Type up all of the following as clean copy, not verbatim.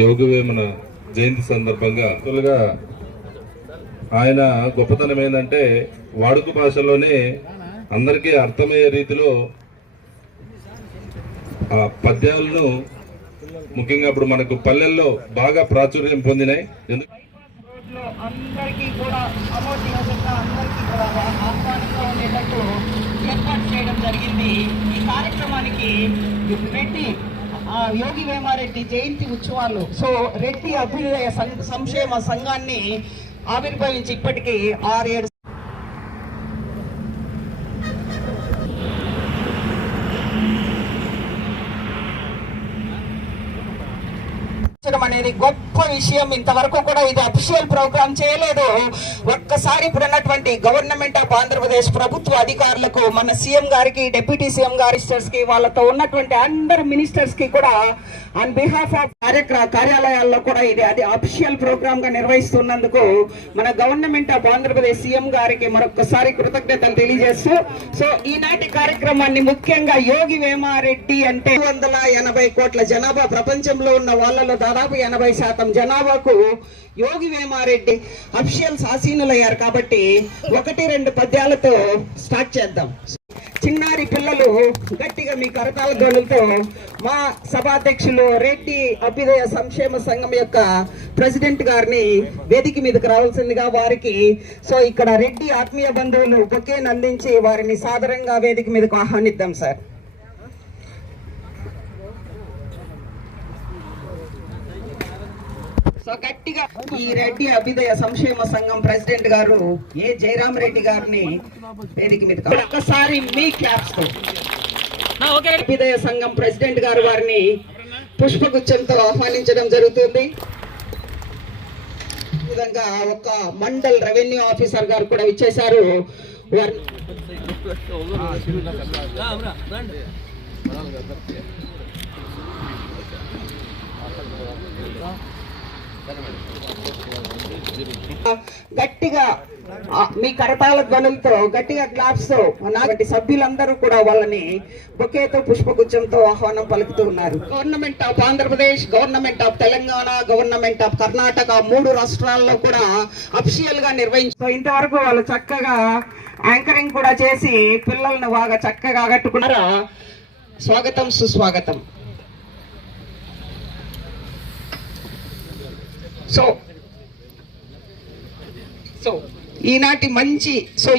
యోగవేమన జయంతి సందర్భంగా ఆయన గొప్పతనం ఏంటంటే వాడుక భాషలోనే అందరికీ అర్థమయ్యే రీతిలో ఆ పద్యాలను ముఖ్యంగా ఇప్పుడు మనకు పల్లెల్లో బాగా ప్రాచుర్యం పొందినాయి. అందరికీ కూడా ఆమోదయోగ్యంగా అందరికీ కూడా ఆహ్వానంగా ఉండేటట్టు ఏర్పాటు చేయడం జరిగింది. ఈ కార్యక్రమానికి రెడ్డి యోగి వేమారెడ్డి జయంతి ఉత్సవాలు రెడ్డి అభ్యుదయ సంక్షేమ సంఘాన్ని ఆవిర్భవించి ఇప్పటికీ 6-7 అనేది గొప్ప విషయం. ఇంతవరకు కూడా ఇది అఫీషియల్ ప్రోగ్రామ్ చేయలేదు. ఒక్కసారి ఇప్పుడున్నటువంటి గవర్నమెంట్ ఆఫ్ ఆంధ్రప్రదేశ్ ప్రభుత్వ అధికారులకు, మన సీఎం గారికి, డిప్యూటీ సీఎం గారి కి, వాళ్ళతో ఉన్నటువంటి అందరు మినిస్టర్స్ కి కూడా ఆన్ బిహాఫ్ ఆఫ్ కార్యాలయాల్లో కూడా అది అఫీషియల్ ప్రోగ్రామ్ గా నిర్వహిస్తున్నందుకు మన గవర్నమెంట్ ఆఫ్ ఆంధ్రప్రదేశ్ సీఎం గారికి మరొకసారి కృతజ్ఞతలు తెలియజేస్తూ, ఈనాటి కార్యక్రమాన్ని ముఖ్యంగా యోగి వేమారెడ్డి అంటే 280 కోట్ల జనాభా, ప్రపంచంలో ఉన్న వాళ్ళలో దాదాపు 80% జనాభాకు యోగి వేమారెడ్డి అఫీషియల్స్ ఆసీనులయ్యారు. కాబట్టి 1-2 పద్యాలతో స్టార్ట్ చేద్దాం. చిన్నారి పిల్లలు గట్టిగా మీ కరతాళ ధ్వనులతో మా సభాధ్యక్షులు రెడ్డి అభ్యుదయ సంక్షేమ సంఘం యొక్క ప్రెసిడెంట్ గారిని వేదిక మీదకి రావాల్సిందిగా వారికి ఇక్కడ రెడ్డి ఆత్మీయ బంధువులు బొకేను అందించి వారిని సాదరంగా వేదిక మీదకు ఆహ్వానిద్దాం సార్. గట్టిగా ఈ రెడ్డి అభ్యుదయ సంక్షేమ సంఘం ప్రెసిడెంట్ గారు జయరాం రెడ్డి గారిని వేదిక మీద ఒక్కసారి మీ క్లాప్స్ తో అభ్యుదయ సంఘం ప్రెసిడెంట్ గారు వారిని పుష్పగుచ్చంతో ఆహ్వానించడం జరుగుతుంది. ఈ విధంగా ఒక మండల్ రెవెన్యూ ఆఫీసర్ గారు కూడా ఇచ్చేశారు. గట్టిగా మీ కరతాళ ధ్వనులతో గట్టిగా క్లాప్స్ తో నాటి సభ్యులందరూ కూడా వాళ్ళని బొకేతో పుష్పగుచ్చంతో ఆహ్వానం పలుకుతూ ఉన్నారు. Government of Andhra Pradesh, government of Telangana, government of Karnataka 3 రాష్ట్రాల్లో కూడా అఫీషియల్ గా నిర్వహించారు. ఇంతవరకు వాళ్ళు చక్కగా యాంకరింగ్ కూడా చేసి పిల్లలను బాగా చక్కగా ఆకట్టుకున్నారా. స్వాగతం, సుస్వాగతం. ఈనాటి మంచి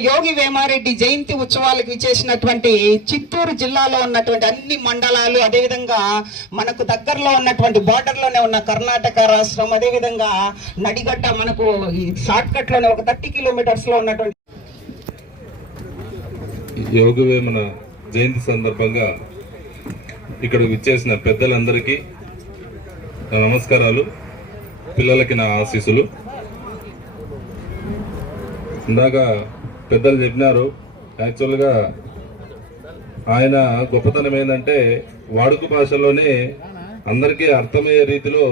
యోగి వేమారెడ్డి జయంతి ఉత్సవాలకు విచ్చేసినటువంటి చిత్తూరు జిల్లాలో ఉన్నటువంటి అన్ని మండలాలు, అదేవిధంగా మనకు దగ్గరలో ఉన్నటువంటి బార్డర్లోనే ఉన్న కర్ణాటక రాష్ట్రం, అదేవిధంగా నడిగడ్డ మనకు షార్ట్ కట్ లోనే ఒక 30 కిలోమీటర్స్ లో ఉన్నటువంటి యోగి వేమన జయంతి సందర్భంగా ఇక్కడ విచ్చేసిన పెద్దలందరికీ నమస్కారాలు, పిల్లలకి నా ఆశీస్సులు. ఇందాక పెద్దలు చెప్పినారు, యాక్చువల్గా ఆయన గొప్పతనం ఏంటంటే వాడుక భాషలోనే అందరికీ అర్థమయ్యే రీతిలో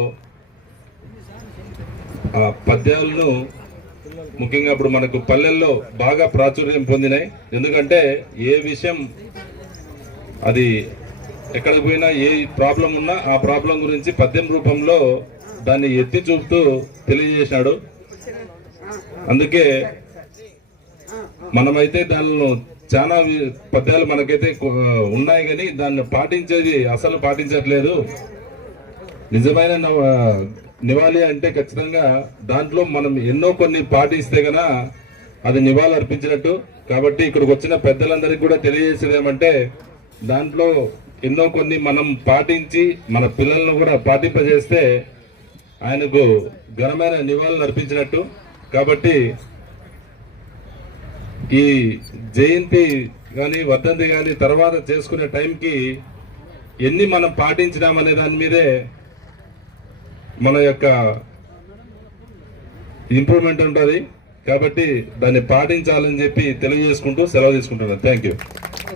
ఆ పద్యాలను ముఖ్యంగా ఇప్పుడు మనకు పల్లెల్లో బాగా ప్రాచుర్యం పొందినాయి. ఎందుకంటే ఏ విషయం అది ఎక్కడికి పోయినా ఏ ప్రాబ్లం ఉన్నా ఆ ప్రాబ్లం గురించి పద్యం రూపంలో దాన్ని ఎత్తి చూపుతూ తెలియజేశాడు. అందుకే మనమైతే దానిలో చాలా పద్యాలు మనకైతే ఉన్నాయి, కానీ దాన్ని పాటించేది అసలు పాటించట్లేదు. నిజమైన నివాళి అంటే ఖచ్చితంగా దాంట్లో మనం ఎన్నో కొన్ని పాటిస్తే గన అది నివాళి అర్పించినట్టు. కాబట్టి ఇక్కడికి వచ్చిన పెద్దలందరికీ కూడా తెలియజేసేది ఏమంటే దాంట్లో ఎన్నో కొన్ని మనం పాటించి మన పిల్లలను కూడా పాటింపజేస్తే ఆయనకు ఘనమైన నివాళులు అర్పించినట్టు. కాబట్టి ఈ జయంతి కానీ వర్ధంతి కానీ తర్వాత చేసుకునే టైంకి ఎన్ని మనం పాటించినామనే దాని మీదే మన యొక్క ఇంప్రూవ్మెంట్ ఉంటుంది. కాబట్టి దాన్ని పాటించాలని చెప్పి తెలియజేసుకుంటూ సెలవు తీసుకుంటున్నాను. Thank you.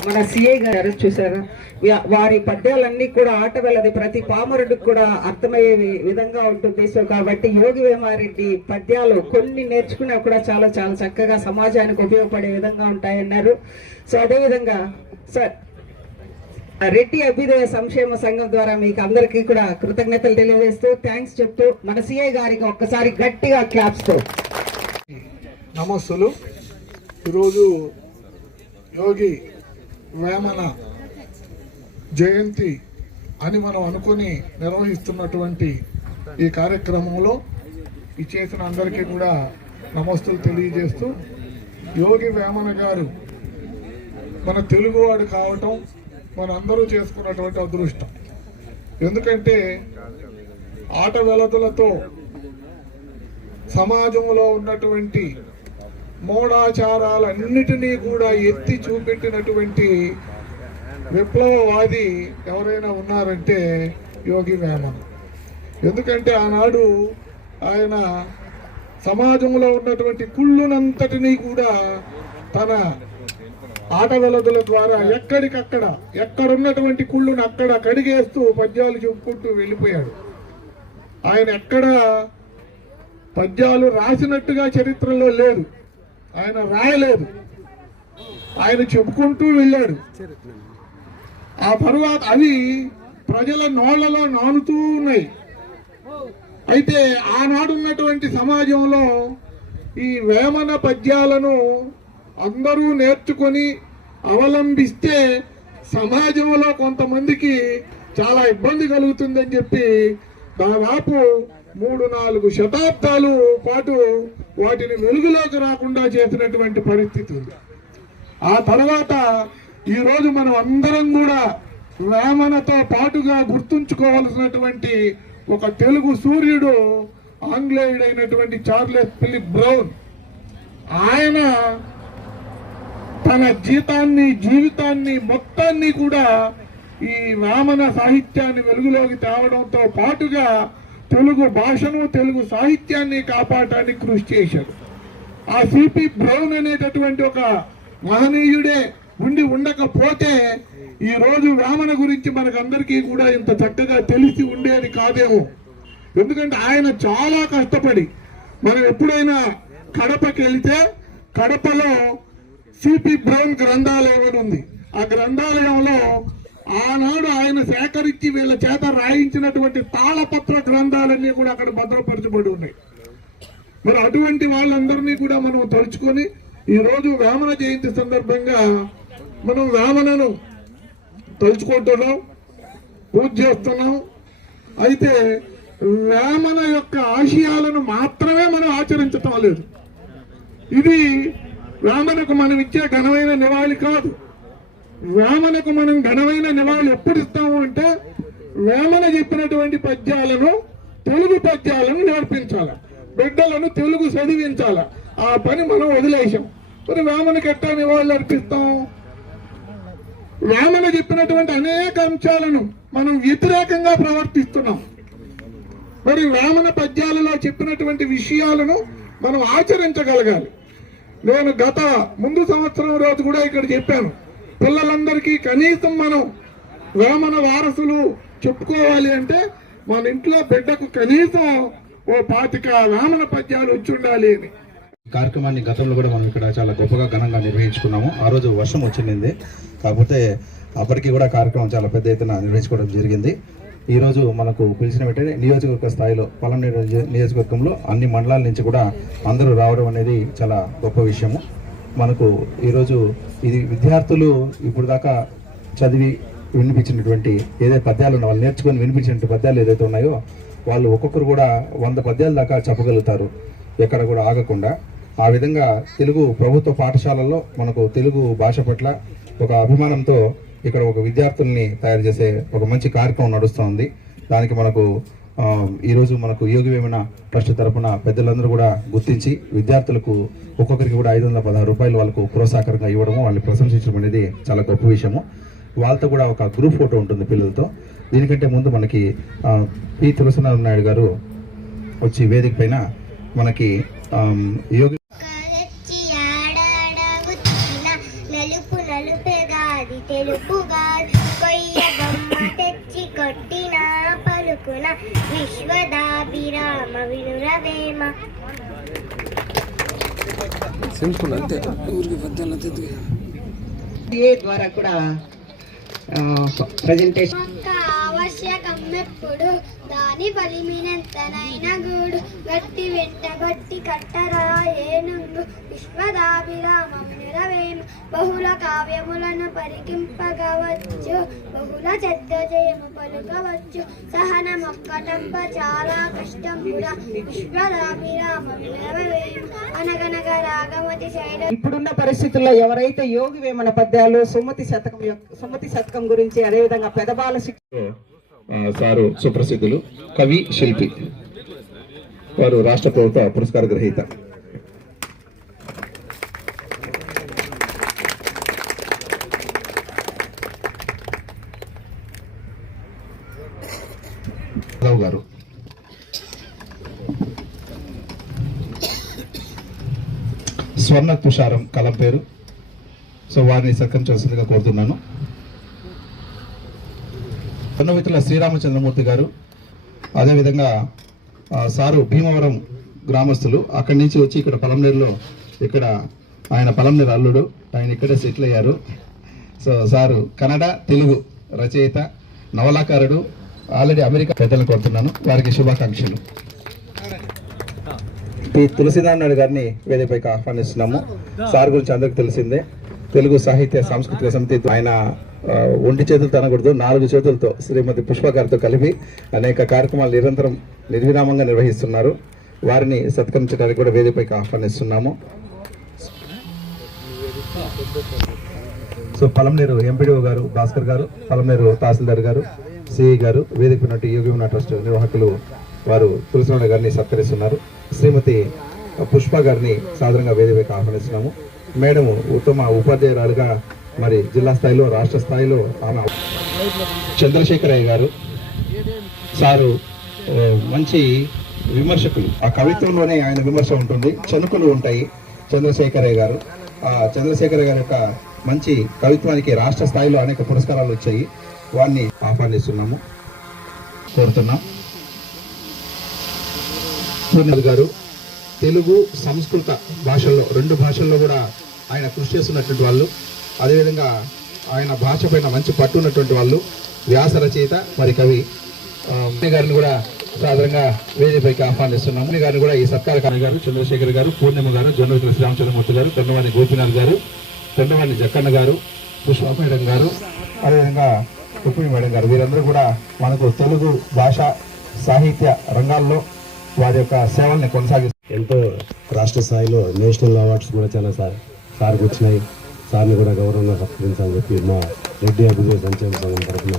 మన సిఐ గారు చూసారా, వారి పద్యాలన్నీ కూడా ఆట వెళ్ళది ప్రతి పామరుడికి కూడా అర్థమయ్యే విధంగా ఉంటుంది. కాబట్టి యోగి వేమారెడ్డి పద్యాలు కొన్ని నేర్చుకున్నా కూడా చాలా చాలా చక్కగా సమాజానికి ఉపయోగపడే విధంగా ఉంటాయన్నారు. అదేవిధంగా సార్ రెడ్డి అభ్యుదయ సంక్షేమ సంఘం ద్వారా మీకు అందరికీ కూడా కృతజ్ఞతలు తెలియజేస్తూ థ్యాంక్స్ చెప్తూ మన సిఐ గారికి ఒక్కసారి గట్టిగా క్లాప్స్ తో నమస్సులు. ఈరోజు యోగి వేమన జయంతి అని మనం అనుకుని నిర్వహిస్తున్నటువంటి ఈ కార్యక్రమంలో చేసిన అందరికీ కూడా నమస్తులు తెలియజేస్తూ, యోగి వేమన గారు మన తెలుగువాడు కావటం మనందరూ చేసుకున్నటువంటి అదృష్టం. ఎందుకంటే ఆట వెలదులతో సమాజంలో ఉన్నటువంటి మూఢాచారాలన్నిటినీ కూడా ఎత్తి చూపెట్టినటువంటి విప్లవవాది ఎవరైనా ఉన్నారంటే యోగి వేమన. ఎందుకంటే ఆనాడు ఆయన సమాజంలో ఉన్నటువంటి కుళ్ళునంతటినీ కూడా తన ఆట వెలదుల ద్వారా ఎక్కడికక్కడ ఎక్కడున్నటువంటి కుళ్ళును అక్కడ కడిగేస్తూ పద్యాలు చెప్పుకుంటూ వెళ్ళిపోయాడు. ఆయన ఎక్కడ పద్యాలు రాసినట్టుగా చరిత్రలో లేదు, ఆయన రాయలేదు, ఆయన చెప్పుకుంటూ వెళ్ళాడు. ఆ తరువాత అవి ప్రజల నోళ్లలో నానుతూ ఉన్నాయి. అయితే ఆనాడున్నటువంటి సమాజంలో ఈ వేమన పద్యాలను అందరూ నేర్చుకొని అవలంబిస్తే సమాజంలో కొంతమందికి చాలా ఇబ్బంది కలుగుతుందని చెప్పి దాదాపు 3-4 శతాబ్దాలు పాటు వాటిని వెలుగులోకి రాకుండా చేసినటువంటి పరిస్థితి ఉంది. ఆ తర్వాత ఈరోజు మనం అందరం కూడా వేమనతో పాటుగా గుర్తుంచుకోవాల్సినటువంటి ఒక తెలుగు సూర్యుడు ఆంగ్లేయుడైనటువంటి చార్లెస్ ఫిలిప్ బ్రౌన్. ఆయన తన జీవితాన్ని మొత్తాన్ని కూడా ఈ వేమన సాహిత్యాన్ని వెలుగులోకి తేవడంతో పాటుగా తెలుగు భాషను తెలుగు సాహిత్యాన్ని కాపాడటానికి కృషి చేశాడు. ఆ సిపి బ్రౌన్ అనేటటువంటి ఒక మహనీయుడే ఉండకపోతే ఈ రోజు వేమన గురించి మనకందరికీ కూడా ఇంత చక్కగా తెలిసి ఉండేది కాదేమో. ఎందుకంటే ఆయన చాలా కష్టపడి, మనం ఎప్పుడైనా కడపకి వెళితే కడపలో సిపి బ్రౌన్ గ్రంథాలయం అని ఉంది. ఆ గ్రంథాలయంలో ఆనాడు ఆయన సేకరించి వీళ్ళ చేత రాయించినటువంటి తాళపత్ర గ్రంథాలన్నీ కూడా అక్కడ భద్రపరచబడి ఉన్నాయి. మరి అటువంటి వాళ్ళందరినీ కూడా మనం తలుచుకొని ఈ రోజు వేమన జయంతి సందర్భంగా మనం వేమనను తలుచుకుంటున్నాం, పూజ చేస్తున్నాం. అయితే వేమన యొక్క ఆశయాలను మాత్రమే మనం ఆచరించటం లేదు. ఇది వేమనకు మనం ఇచ్చే ఘనమైన నివాళి కాదు. వేమనకు మనం ఘనమైన నివాళి ఎప్పుడు ఇస్తాము అంటే వేమన చెప్పినటువంటి పద్యాలను, తెలుగు పద్యాలను నేర్పించాలి, బిడ్డలను తెలుగు చదివించాల. ఆ పని మనం వదిలేసాం. మరి వేమనకి ఎట్టా నివాళులు అర్పిస్తాం? వేమన చెప్పినటువంటి అనేక అంశాలను మనం వ్యతిరేకంగా ప్రవర్తిస్తున్నాం. మరి వేమన పద్యాలలో చెప్పినటువంటి విషయాలను మనం ఆచరించగలగాలి. నేను ముందు సంవత్సరం రోజు కూడా ఇక్కడ చెప్పాను, పిల్లలందరికీ కనీసం మనం వేమన వారసులు చెప్పుకోవాలి అంటే మన ఇంట్లో బిడ్డకు కనీసం 25 వేమన పద్యాలు వచ్చి ఉండాలి అని. కార్యక్రమాన్ని గతంలో కూడా మనం ఇక్కడ చాలా గొప్పగా ఘనంగా నిర్వహించుకున్నాము. ఆ రోజు వర్షం వచ్చింది, కాకపోతే అప్పటికి కూడా కార్యక్రమం చాలా పెద్ద ఎత్తున నిర్వహించుకోవడం జరిగింది. ఈరోజు మనకు పిలిచిన వెంటనే నియోజకవర్గ స్థాయిలో పలమనేరు నియోజకవర్గంలో అన్ని మండలాల నుంచి కూడా అందరూ రావడం అనేది చాలా గొప్ప విషయము. మనకు ఈరోజు ఇది విద్యార్థులు ఇప్పుడు దాకా చదివి వినిపించినటువంటి ఏదైతే పద్యాలు ఉన్నాయో, వాళ్ళు నేర్చుకొని వినిపించినటువంటి పద్యాలు ఏదైతే ఉన్నాయో వాళ్ళు ఒక్కొక్కరు కూడా 100 పద్యాల దాకా చెప్పగలుగుతారు, ఎక్కడ కూడా ఆగకుండా. ఆ విధంగా తెలుగు ప్రభుత్వ పాఠశాలల్లో మనకు తెలుగు భాష పట్ల ఒక అభిమానంతో ఇక్కడ ఒక విద్యార్థుల్ని తయారు చేసే ఒక మంచి కార్యక్రమం నడుస్తుంది. దానికి మనకు ఈరోజు మనకు యోగి వేమన ట్రస్ట్ తరఫున పెద్దలందరూ కూడా గుర్తించి విద్యార్థులకు ఒక్కొక్కరికి కూడా 516 రూపాయలు వాళ్ళకు ప్రోత్సాహకరంగా ఇవ్వడము, వాళ్ళని ప్రశంసించడం అనేది చాలా గొప్ప విషయము. వాళ్ళతో కూడా ఒక గ్రూప్ ఫోటో ఉంటుంది పిల్లలతో. దీనికంటే ముందు మనకి పి తులసినారాయణ నాయుడు గారు వచ్చి వేదిక పైన మనకి యోగి కొట్టిన పలుకున విశ్వదాభిరామ వినురవేమ. ఏ ద్వారా కూడా ప్రజెంటేషన్. మొక్క ఆవశ్యకం ఎప్పుడు దాని బలిమినెంతనైన గూడు గట్టి వెంట బట్టి కట్టరా ఏనుంగు విశ్వదాభిరామమునిరవేము బహుళ కావ్యములను పరికింపగవచ్చు బహుళ చెద్ద జయము పలుకవచ్చు సహన మొక్కటంప చాలా కష్టం కూడా విశ్వదాభిరామమునిరవేము అనగనగా రాగమతి శైల. ఇప్పుడున్న పరిస్థితుల్లో ఎవరైతే యోగి వేమన పద్యాలు సుమతి శతకం గురించి అదేవిధంగా పెదబాల సారు సుప్రసిద్ధులు, కవి, శిల్పి. వారు రాష్ట్ర ప్రభుత్వ పురస్కార గ్రహీత. రావు గారు స్వర్ణ తుషారం కలం పేరు. సో వారిని సత్కరించవలసిందిగా కోరుతున్నాను. కన్నవితుల శ్రీరామచంద్రమూర్తి గారు, అదేవిధంగా సారు భీమవరం గ్రామస్తులు, అక్కడి నుంచి వచ్చి ఇక్కడ పలంనేరులో, ఇక్కడ ఆయన పలంనేరు అల్లుడు, ఆయన ఇక్కడే సెటిల్ అయ్యారు. సో సారు కన్నడ, తెలుగు రచయిత, నవలాకారుడు, ఆల్రెడీ అమెరికా. పెద్దలను కోరుతున్నాను, వారికి శుభాకాంక్షలు. తులసీనారాయణ గారిని వేదికపైకి ఆహ్వానిస్తున్నాము. సార్ గురించి అందరికి తెలిసిందే. తెలుగు సాహిత్య సాంస్కృతిక సమితి ఆయన ఒంటి చేతులతో అనకూడదు, 4 చేతులతో శ్రీమతి పుష్ప గారితో కలిపి అనేక కార్యక్రమాలు నిరంతరం నిర్విరామంగా నిర్వహిస్తున్నారు. వారిని సత్కరించడానికి కూడా వేదికపైకి ఆహ్వానిస్తున్నాము. సో పలంనేరు ఎంపీడీఓ గారు భాస్కర్ గారు, పలంనేరు తహసీల్దార్ గారు, సిఐ గారు, వేదిక ఉన్నట్టు యోగి ఉన్న ట్రస్ట్ నిర్వాహకులు వారు తులసినారాయణ గారిని సత్కరిస్తున్నారు. శ్రీమతి పుష్ప గారిని సాధారణంగా వేదికపైకి ఆహ్వానిస్తున్నాము. మేడం ఉత్తమ ఉపాధ్యాయురాలుగా మరి జిల్లా స్థాయిలో, రాష్ట్ర స్థాయిలో ఆమె. చంద్రశేఖరయ్య గారు సారు మంచి విమర్శకులు. ఆ కవిత్వంలోనే ఆయన విమర్శ ఉంటుంది, చనుకులు ఉంటాయి. చంద్రశేఖరయ్య గారు, చంద్రశేఖరయ్య గారి యొక్క మంచి కవిత్వానికి రాష్ట్ర స్థాయిలో అనేక పురస్కారాలు వచ్చాయి. వారిని ఆహ్వానిస్తున్నాము, కోరుతున్నాం. పూర్ణిల్ గారు తెలుగు, సంస్కృత భాషల్లో 2 భాషల్లో కూడా ఆయన కృషి చేస్తున్నటువంటి వాళ్ళు. అదేవిధంగా ఆయన భాష పైన మంచి పట్టు ఉన్నటువంటి వాళ్ళు, వ్యాస రచయిత మరి కవి. గారిని కూడా సాధారణంగా వేదికపైకి ఆహ్వానిస్తున్నాము. గారిని కూడా ఈ సత్కార గారు, చంద్రశేఖర్ గారు, పూర్ణిమ గారు, జొన్నవితుల శ్రీరామచంద్రమూర్తి గారు, తొండవాణి గోపీనాథ్ గారు, తొండవాణి జక్కన్న గారు, పుష్ప మేడం గారు, అదేవిధంగా రుక్మిణి మేడం గారు, వీరందరూ కూడా మనకు తెలుగు భాష సాహిత్య రంగాల్లో వారి యొక్క సేవల్ని కొనసాగిస్తారు. ఎంతో రాష్ట్ర స్థాయిలో నేషనల్ అవార్డ్స్ కూడా చాలా సార్కి వచ్చినాయి. సార్ని కూడా గౌరవంగా సత్కరించాలని చెప్పి మా రెడ్డి అభివృద్ధి సంక్షేమ సంఘం తరఫున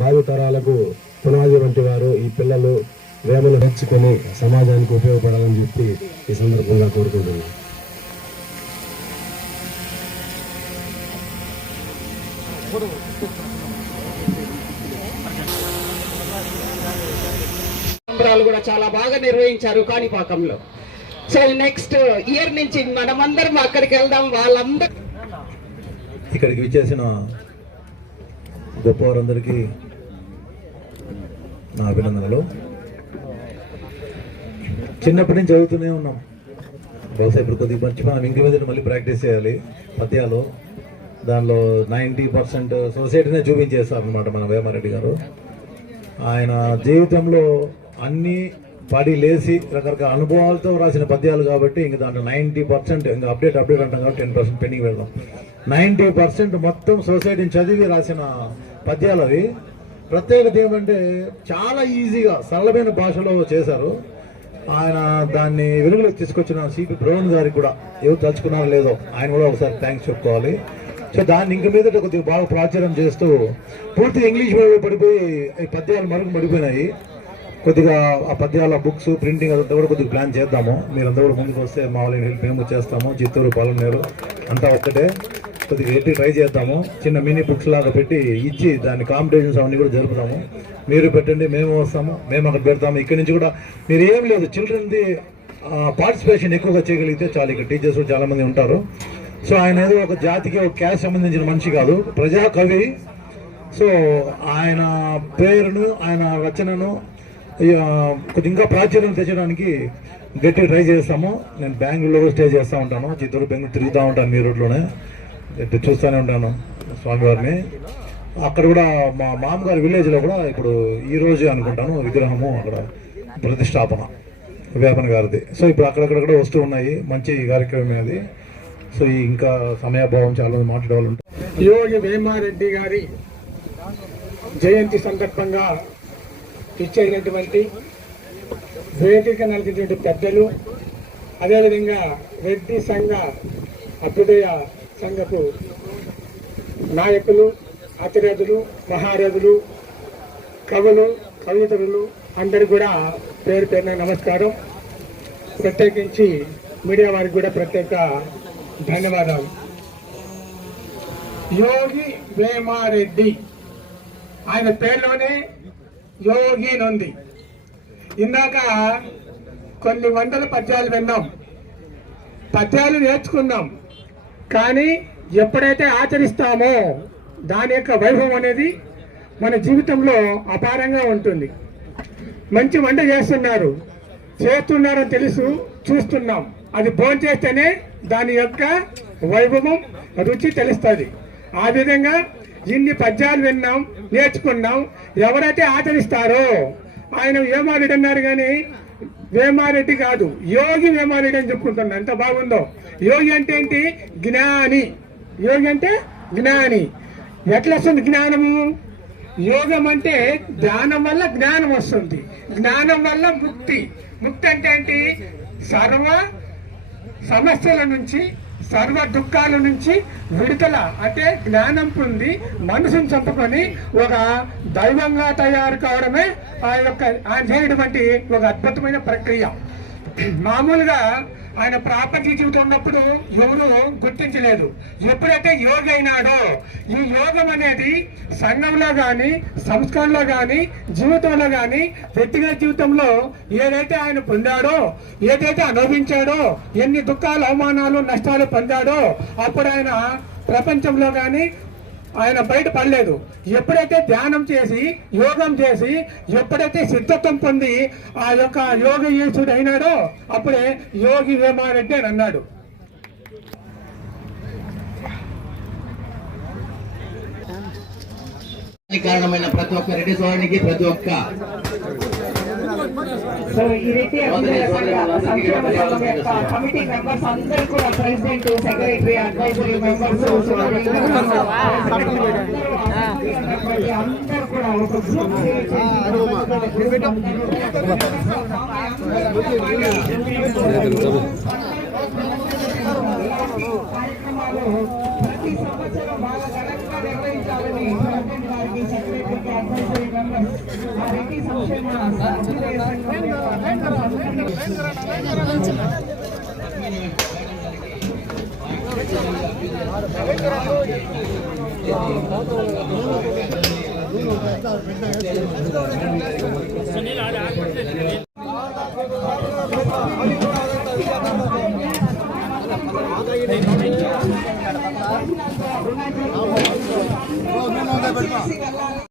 భావి తరాలకు పునాది వంటి వారు ఈ పిల్లలు వేమను నేర్చుకొని సమాజానికి ఉపయోగపడాలని చెప్పి ఈ సందర్భంగా కోరుకుంటున్నాను. కూడా చాలా బాగా నిర్వహించారు కాణిపాకంలో. సో నెక్స్ట్ ఇయర్ నుంచి మనమందరం అక్కడికి వెళ్దాం. వాళ్ళందరూ ఇక్కడికి విచ్చేసిన గొప్పవారందరికీ నా అభినందనలు. చిన్నప్పటి నుంచి చదువుతూనే ఉన్నాం. బహుశా ఇప్పుడు కొద్దిగా మర్చిపోయినాం. ఇంటి మీద మళ్ళీ ప్రాక్టీస్ చేయాలి పద్యాలు. దానిలో 90% సొసైటీనే చూపించేస్తారు అనమాట మన వేమారెడ్డి గారు. ఆయన జీవితంలో అన్నీ పడి లేచి రకరకాల అనుభవాలతో రాసిన పద్యాలు కాబట్టి ఇంక దాంట్లో 90% ఇంకా అప్డేట్ అంటాం కాబట్టి 10% పెండింగ్ పెడదాం. 90% మొత్తం సొసైటీని చదివి రాసిన పద్యాలు అవి. ప్రత్యేకత ఏమంటే చాలా ఈజీగా సరళమైన భాషలో చేశారు. ఆయన దాన్ని వెలుగులోకి తీసుకొచ్చిన సిపి బ్రౌన్ గారికి కూడా ఎవరు తలుచుకున్నారో లేదో ఆయన కూడా ఒకసారి థ్యాంక్స్ చెప్పుకోవాలి. సో దాన్ని ఇంక మీద కొద్దిగా బాగా ప్రాచుర్యం చేస్తూ పూర్తిగా ఇంగ్లీష్ మీడియం పడిపోయి ఈ పద్యాలు మరుగుపడిపోయినాయి. కొద్దిగా ఆ పద్యాల బుక్స్ ప్రింటింగ్ అదంతా కూడా కొద్దిగా ప్లాన్ చేద్దాము. మీరంతా కూడా ముందుకు వస్తే మా వాళ్ళని హెల్ప్ మేము చేస్తాము. చిత్తూరు, పాలనేరు అంతా ఒక్కటే. కొద్దిగా ఎట్టి ట్రై చేద్దాము. చిన్న మినీ బుక్స్ లాగా పెట్టి ఇచ్చి దాని కాంపిటీషన్స్ అవన్నీ కూడా జరుపుతాము. మీరు పెట్టండి, మేము వస్తాము, మేము అక్కడ పెడతాము. ఇక్కడి నుంచి కూడా మీరు ఏం లేదు, చిల్డ్రన్ది పార్టిసిపేషన్ ఎక్కువగా చేయగలిగితే చాలు. ఇక్కడ టీచర్స్ చాలా మంది ఉంటారు. సో ఆయన ఏదో ఒక జాతికి ఒక క్యాస్ట్ సంబంధించిన మనిషి కాదు, ప్రజా కవి. సో ఆయన పేరును, ఆయన రచనను కొద్ది ఇంకా ప్రాచుర్యం తెచ్చడానికి గట్టిగా ట్రై చేస్తాము. నేను బెంగళూరులో కూడా స్టే చేస్తూ ఉంటాను, చిత్తూరు బెంగళూరు తిరుగుతూ ఉంటాను మీ రోడ్లోనే, చూస్తూనే ఉంటాను స్వామివారిని. అక్కడ కూడా మా మామగారి విలేజ్లో కూడా ఇప్పుడు ఈ రోజు అనుకుంటాను విగ్రహము అక్కడ ప్రతిష్టాపన వేపన గారిది. సో ఇప్పుడు అక్కడక్కడ కూడా వస్తూ ఉన్నాయి, మంచి కార్యక్రమం అది. సో ఇంకా సమయాభావం చాలా మంది మాట్లాడే వాళ్ళు ఉంటారు. యోగి వేమారెడ్డి గారి జయంతి సందర్భంగా ఇచ్చేటటువంటి వేదిక నలిగినటువంటి పెద్దలు, అదేవిధంగా రెడ్డి సంఘ అభ్యుదయ సంఘపు నాయకులు, అతిరథులు, మహారథులు, కవులు, కవితరులు అందరు కూడా పేరు పేరున నమస్కారం. ప్రత్యేకించి మీడియా వారికి కూడా ప్రత్యేక ధన్యవాదాలు. యోగి వేమారెడ్డి ఆయన పేరులోనే యోగి నుండి. ఇందాక కొన్ని వందల పద్యాలు విన్నాం, పద్యాలు నేర్చుకున్నాం, కానీ ఎప్పుడైతే ఆచరిస్తామో దాని యొక్క వైభవం అనేది మన జీవితంలో అపారంగా ఉంటుంది. మంచి వంట చేస్తున్నారని తెలుసు, చూస్తున్నాం. అది భోంచేస్తేనే దాని యొక్క వైభవం, రుచి తెలుస్తుంది. ఆ విధంగా ఇన్ని పద్యాలు విన్నాం, నేర్చుకున్నాం. ఎవరైతే ఆచరిస్తారో, ఆయన వేమారెడ్డి అన్నారు కానీ వేమారెడ్డి కాదు, యోగి వేమారెడ్డి అని చెప్పుకుంటున్నా. ఎంత బాగుందో. యోగి అంటే ఏంటి? జ్ఞాని. యోగి అంటే జ్ఞాని. ఎట్లా వస్తుంది జ్ఞానము? యోగం అంటే ధ్యానం వల్ల జ్ఞానం వస్తుంది, జ్ఞానం వల్ల ముక్తి. ముక్తి అంటే ఏంటి? సర్వ సమస్యల నుంచి, సర్వ దుఃఖాల నుంచి విడుదల. అంటే జ్ఞానం పొంది మనసును చంపుకొని ఒక దైవంగా తయారు కావడమే ఆయన చేయటువంటి ఒక అద్భుతమైన ప్రక్రియ. మామూలుగా ఆయన ప్రాపంచిక జీవితం ఉన్నప్పుడు ఎవరు గుర్తించలేదు. ఎప్పుడైతే యోగి అయినాడో, ఈ యోగం అనేది సంఘంలో కానీ, సంస్కారంలో కానీ, జీవితంలో కానీ, వ్యక్తిగత జీవితంలో ఏదైతే ఆయన పొందాడో, ఏదైతే అనుభవించాడో, ఎన్ని దుఃఖాలు, అవమానాలు, నష్టాలు పొందాడో, అప్పుడు ఆయన ప్రపంచంలో కానీ ఆయన బయటపడలేదు. ఎప్పుడైతే ధ్యానం చేసి, యోగం చేసి, ఎప్పుడైతే సిద్ధత్వం పొంది ఆ యొక్క యోగ ఈశ్వరుడు అయినాడో అప్పుడే యోగి వేమారెడ్డి అని అన్నాడు. కారణమైన ప్రతి ఒక్క రెడ్డి సోదరునికి, ప్రతి ఒక్క కమిటీ మెంబర్స్ అందరూ కూడా, ప్రెసిడెంట్, సెక్రటరీ, అడ్వైజరీ మెంబర్స్ అందరూ కూడా ఒక గ్రూప్ కార్యక్రమాలు ప్రతి సంవత్సరం బాగా ఘనంగా నిర్వహించాలని ప్రెసిడెంట్ గారికి, సెక్రటరీకి, అడ్వైజరీ మెంబర్స్, ఆ రెడ్డి సంక్షేమ